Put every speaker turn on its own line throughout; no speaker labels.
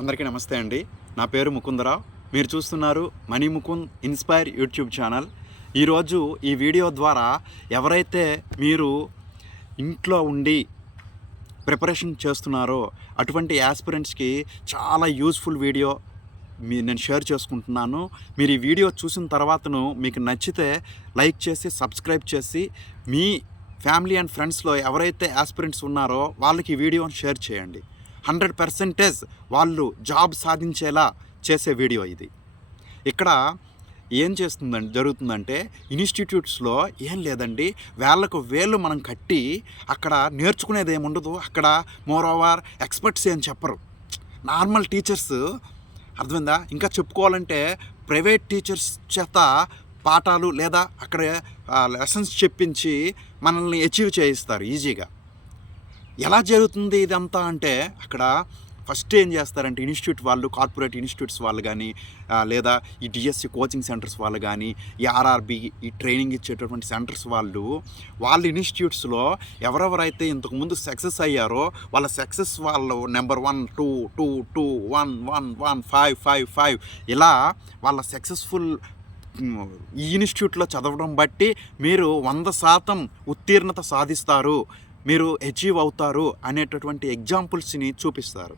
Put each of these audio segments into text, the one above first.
అందరికీ నమస్తే అండి. నా పేరు ముకుందరావు. మీరు చూస్తున్నారు money Mukund inspire YouTube channel. ఈరోజు ఈ వీడియో ద్వారా ఎవరైతే మీరు ఇంట్లో ఉండి ప్రిపరేషన్ చేస్తున్నారో అటువంటి యాస్పిరెంట్స్కి చాలా యూస్ఫుల్ వీడియో మీ నేను షేర్ చేసుకుంటున్నాను. మీరు ఈ వీడియో చూసిన తర్వాతను మీకు నచ్చితే లైక్ చేసి సబ్స్క్రైబ్ చేసి మీ ఫ్యామిలీ అండ్ ఫ్రెండ్స్లో ఎవరైతే యాస్పిరెంట్స్ ఉన్నారో వాళ్ళకి ఈ వీడియోని షేర్ చేయండి. హండ్రెడ్ పర్సెంటేజ్ వాళ్ళు జాబ్ సాధించేలా చేసే వీడియో ఇది. ఇక్కడ ఏం చేస్తుందండి జరుగుతుందంటే ఇన్స్టిట్యూట్స్లో ఏం లేదండి వేళ్ళకు వేళ్ళు మనం కట్టి అక్కడ నేర్చుకునేది ఏముండదు అక్కడ మోర్ ఓవర్ ఎక్స్పర్ట్స్ ఏం చెప్పరు. నార్మల్ టీచర్స్ అర్థమైందా? ఇంకా చెప్పుకోవాలంటే ప్రైవేట్ టీచర్స్ చేత పాఠాలు లేదా అక్కడ లెసన్స్ చెప్పించి మనల్ని అచీవ్ చేయిస్తారు ఈజీగా. ఎలా జరుగుతుంది ఇదంతా అంటే అక్కడ ఫస్ట్ ఏం చేస్తారంటే ఇన్స్టిట్యూట్ వాళ్ళు కార్పొరేట్ ఇన్స్టిట్యూట్స్ వాళ్ళు కానీ లేదా ఈ డిఎస్సి కోచింగ్ సెంటర్స్ వాళ్ళు కానీ ఈ ఆర్ఆర్బి ఈ ట్రైనింగ్ ఇచ్చేటటువంటి సెంటర్స్ వాళ్ళు వాళ్ళ ఇన్స్టిట్యూట్స్లో ఎవరెవరైతే ఇంతకుముందు సక్సెస్ అయ్యారో వాళ్ళ సక్సెస్ వాళ్ళు number one two two two one one one five five five ఇలా వాళ్ళ సక్సెస్ఫుల్ ఈ ఇన్స్టిట్యూట్లో చదవడం బట్టి మీరు వంద శాతం ఉత్తీర్ణత సాధిస్తారు. మీరు అచీవ్ అవుతారు అనేటటువంటి ఎగ్జాంపుల్స్ని చూపిస్తారు.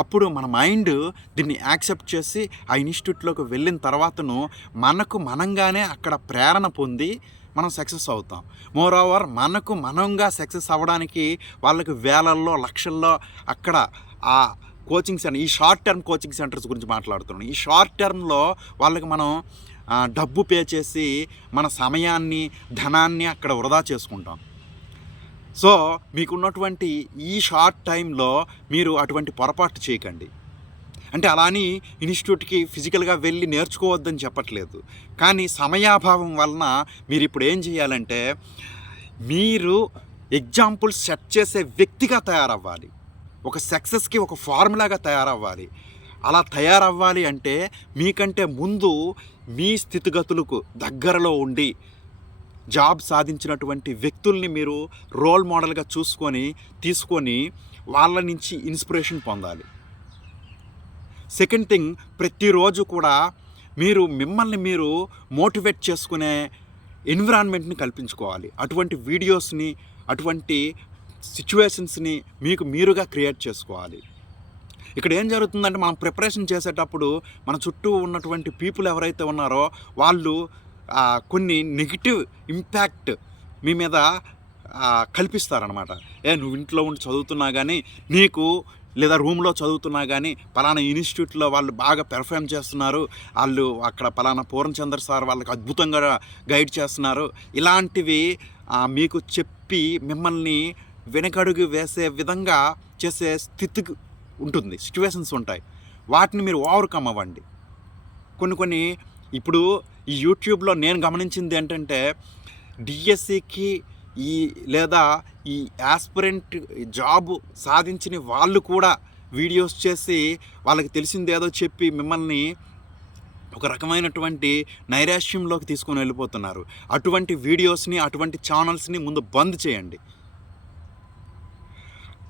అప్పుడు మన మైండ్ దీన్ని యాక్సెప్ట్ చేసి ఆ ఇన్స్టిట్యూట్లోకి వెళ్ళిన తర్వాతను మనకు మనంగానే అక్కడ ప్రేరణ పొంది మనం సక్సెస్ అవుతాం. మోర్ ఓవర్ మనకు మనంగా సక్సెస్ అవ్వడానికి వాళ్ళకి వేలల్లో లక్షల్లో అక్కడ ఆ కోచింగ్ సెంటర్ ఈ షార్ట్ టర్మ్ కోచింగ్ సెంటర్స్ గురించి మాట్లాడుతున్నాం ఈ షార్ట్ టర్మ్లో వాళ్ళకి మనం డబ్బు పే చేసి మన సమయాన్ని ధనాన్ని అక్కడ వృధా చేసుకుంటాం. సో మీకున్నటువంటి ఈ షార్ట్ టైంలో మీరు అటువంటి పొరపాటు చేయకండి. అంటే అలాని ఇన్స్టిట్యూట్కి ఫిజికల్గా వెళ్ళి నేర్చుకోవద్దని చెప్పట్లేదు. కానీ సమయాభావం వలన మీరు ఇప్పుడు ఏం చేయాలంటే మీరు ఎగ్జాంపుల్ సెట్ చేసే వ్యక్తిగా తయారవ్వాలి. ఒక సక్సెస్కి ఒక ఫార్ములాగా తయారవ్వాలి. అలా తయారవ్వాలి అంటే మీకంటే ముందు మీ స్థితిగతులకు దగ్గరలో ఉండి జాబ్ సాధించినటువంటి వ్యక్తుల్ని మీరు రోల్ మోడల్గా చూసుకొని తీసుకొని వాళ్ళ నుంచి ఇన్స్పిరేషన్ పొందాలి. సెకండ్ థింగ్ ప్రతిరోజు కూడా మీరు మిమ్మల్ని మీరు మోటివేట్ చేసుకునే ఎన్విరాన్మెంట్ని కల్పించుకోవాలి. అటువంటి వీడియోస్ని అటువంటి సిచ్యువేషన్స్ని మీకు మీరుగా క్రియేట్ చేసుకోవాలి. ఇక్కడ ఏం జరుగుతుందంటే మనం ప్రిపరేషన్ చేసేటప్పుడు మన చుట్టూ ఉన్నటువంటి పీపుల్ ఎవరైతే ఉన్నారో వాళ్ళు కొన్ని నెగిటివ్ ఇంపాక్ట్ మీ మీద కల్పిస్తారనమాట ఏ నువ్వు ఇంట్లో ఉండి చదువుతున్నా కానీ నీకు లేదా రూమ్లో చదువుతున్నా కానీ పలానా ఇన్స్టిట్యూట్లో వాళ్ళు బాగా పెర్ఫామ్ చేస్తున్నారు. వాళ్ళు అక్కడ పలానా పూర్ణచంద్ర సార్ వాళ్ళకి అద్భుతంగా గైడ్ చేస్తున్నారు. ఇలాంటివి మీకు చెప్పి మిమ్మల్ని వెనకడుగు వేసే విధంగా చేసే స్థితికి ఉంటుంది. సిచ్యువేషన్స్ ఉంటాయి. వాటిని మీరు ఓవర్కమ్ అవ్వండి. కొన్ని కొన్ని ఇప్పుడు ఈ యూట్యూబ్లో నేను గమనించింది ఏంటంటే డిఎస్సికి ఈ లేదా ఈ యాస్పిరెంట్ జాబ్ సాధించిన వాళ్ళు కూడా వీడియోస్ చేసి వాళ్ళకి తెలిసిందేదో చెప్పి మిమ్మల్ని ఒక రకమైనటువంటి నైరాశ్యంలోకి తీసుకొని వెళ్ళిపోతున్నారు. అటువంటి వీడియోస్ని అటువంటి ఛానల్స్ని ముందు బంద్ చేయండి.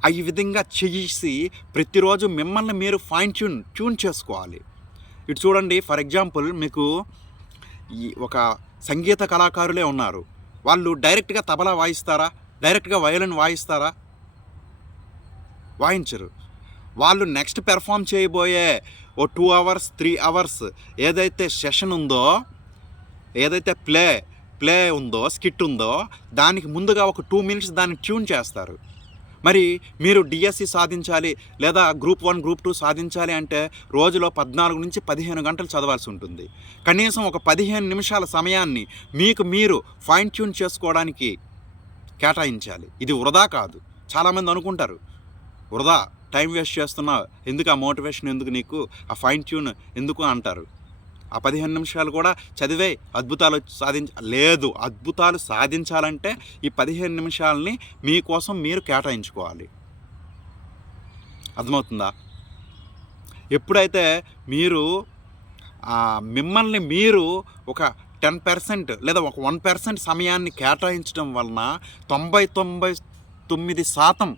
ఆ ఈ విధంగా చేసి ప్రతిరోజు మిమ్మల్ని మీరు ఫైన్ ట్యూన్ ట్యూన్ చేసుకోవాలి. ఇటు చూడండి ఫర్ ఎగ్జాంపుల్ మీకు ఈ ఒక సంగీత కళాకారులే ఉన్నారు. వాళ్ళు డైరెక్ట్గా తబలా వాయిస్తారా? డైరెక్ట్గా వయలిన్ వాయిస్తారా? వాయించరు. వాళ్ళు నెక్స్ట్ పెర్ఫామ్ చేయబోయే ఓ టూ అవర్స్ త్రీ అవర్స్ ఏదైతే సెషన్ ఉందో ఏదైతే ప్లే ప్లే ఉందో స్కిట్ ఉందో దానికి ముందుగా ఒక టూ మినిట్స్ దాన్ని ట్యూన్ చేస్తారు. మరి మీరు డిఎస్సి సాధించాలి లేదా గ్రూప్ వన్ గ్రూప్ టూ సాధించాలి అంటే రోజులో పద్నాలుగు నుంచి పదిహేను గంటలు చదవాల్సి ఉంటుంది. కనీసం ఒక పదిహేను నిమిషాల సమయాన్ని మీకు మీరు ఫైన్ ట్యూన్ చేసుకోవడానికి కేటాయించాలి. ఇది వృధా కాదు. చాలామంది అనుకుంటారు వృధా టైం వేస్ట్ చేస్తున్నావు ఎందుకు ఆ మోటివేషన్ ఎందుకు నీకు? ఆ ఫైన్ ట్యూన్ ఎందుకు? అంటారు. ఆ పదిహేను నిమిషాలు కూడా చదివే అద్భుతాలు సాధించ లేదు అద్భుతాలు సాధించాలంటే ఈ పదిహేను నిమిషాలని మీకోసం మీరు కేటాయించుకోవాలి. అర్థమవుతుందా? ఎప్పుడైతే మీరు మిమ్మల్ని మీరు ఒక టెన్ పర్సెంట్ లేదా ఒక వన్ పర్సెంట్ సమయాన్ని కేటాయించడం వలన తొంభై తొంభై తొమ్మిది శాతం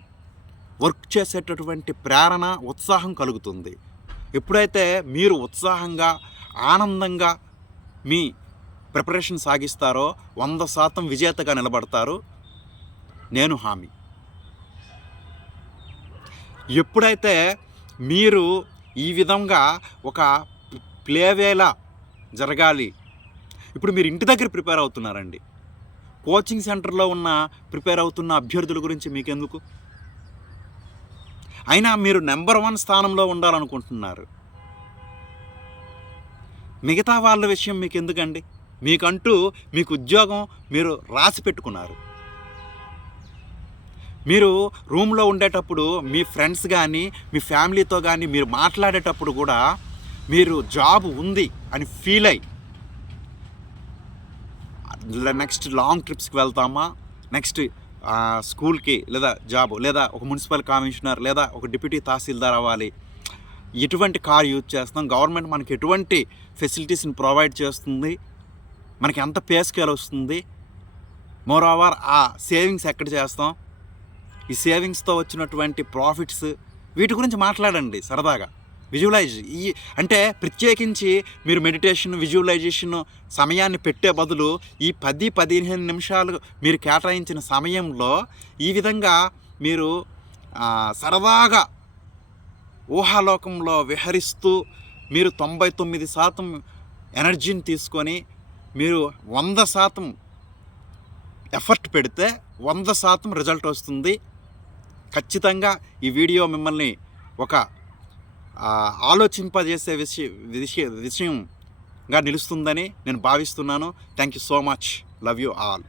వర్క్ చేసేటటువంటి ప్రేరణ ఉత్సాహం కలుగుతుంది. ఎప్పుడైతే మీరు ఉత్సాహంగా ఆనందంగా మీ ప్రిపరేషన్ సాగిస్తారో వంద శాతం విజేతగా నిలబడతారు. నేను హామీ. ఎప్పుడైతే మీరు ఈ విధంగా ఒక ప్లేవేలా జరగాలి ఇప్పుడు మీరు ఇంటి దగ్గర ప్రిపేర్ అవుతున్నారండి. కోచింగ్ సెంటర్లో ఉన్న ప్రిపేర్ అవుతున్న అభ్యర్థుల గురించి మీకెందుకు? అయినా మీరు నెంబర్ వన్ స్థానంలో ఉండాలనుకుంటున్నారు. మిగతా వాళ్ళ విషయం మీకు ఎందుకండి మీకంటూ మీకు ఉద్యోగం మీరు రాసి పెట్టుకున్నారు. మీరు రూమ్లో ఉండేటప్పుడు మీ ఫ్రెండ్స్ కానీ మీ ఫ్యామిలీతో కానీ మీరు మాట్లాడేటప్పుడు కూడా మీరు జాబ్ ఉంది అని ఫీల్ అయ్యి. నెక్స్ట్ లాంగ్ ట్రిప్స్కి వెళ్తామా? నెక్స్ట్ స్కూల్కి లేదా జాబ్ లేదా ఒక మున్సిపల్ కమిషనర్ లేదా ఒక డిప్యూటీ తహసీల్దార్ అవ్వాలి. ఎటువంటి కార్ యూజ్ చేస్తాం గవర్నమెంట్ మనకి ఎటువంటి ఫెసిలిటీస్ని ప్రొవైడ్ చేస్తుంది? మనకి ఎంత పే స్కేల్ వస్తుంది? మోర్ ఓవర్ ఆ సేవింగ్స్ ఎక్కడ చేస్తాం? ఈ సేవింగ్స్తో వచ్చినటువంటి ప్రాఫిట్స్ వీటి గురించి మాట్లాడండి సరదాగా. విజువలైజ్ ఈ అంటే ప్రత్యేకించి మీరు మెడిటేషన్ విజువలైజేషన్ సమయాన్ని పెట్టే బదులు ఈ పది పదిహేను నిమిషాలు మీరు కేటాయించిన సమయంలో ఈ విధంగా మీరు సరదాగా ఊహాలోకంలో విహరిస్తూ మీరు తొంభై తొమ్మిది శాతం ఎనర్జీని తీసుకొని మీరు వంద శాతం ఎఫర్ట్ పెడితే వంద శాతం రిజల్ట్ వస్తుంది. ఖచ్చితంగా ఈ వీడియో మిమ్మల్ని ఒక ఆలోచింపజేసే విషయ విషయ విషయంగా నిలుస్తుందని నేను భావిస్తున్నాను. Thank you so much. Love you all.